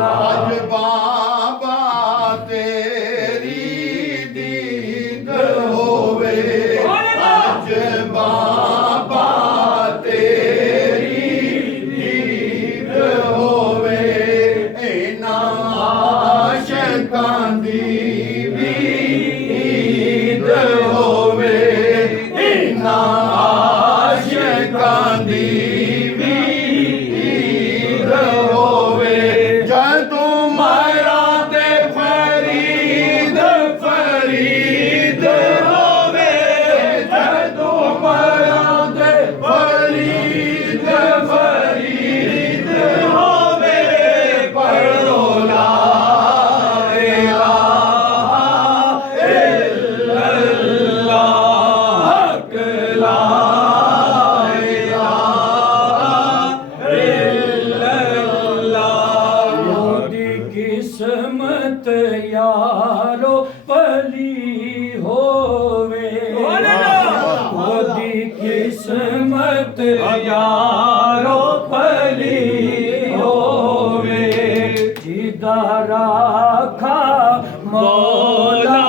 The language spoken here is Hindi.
आज बाबा तेरी दीद होवे, आज बाबा तेरी दीद होवे, इन्हां आशिकां दी भी ईद होवे, इन्हां आशिकां दी भी ईद होवे। जदों मरा ते फरीद फरीद होवे, जदों मरा ते फरीद फरीद होवे, पढ़ो ला इलाहा इल्लल्लाह, हक ला इलाहा इल्लल्लाह। मोदी किस्मत यारो भली होवे, मोदी किस्मत यारो भली होवे, जिदा राखा मौला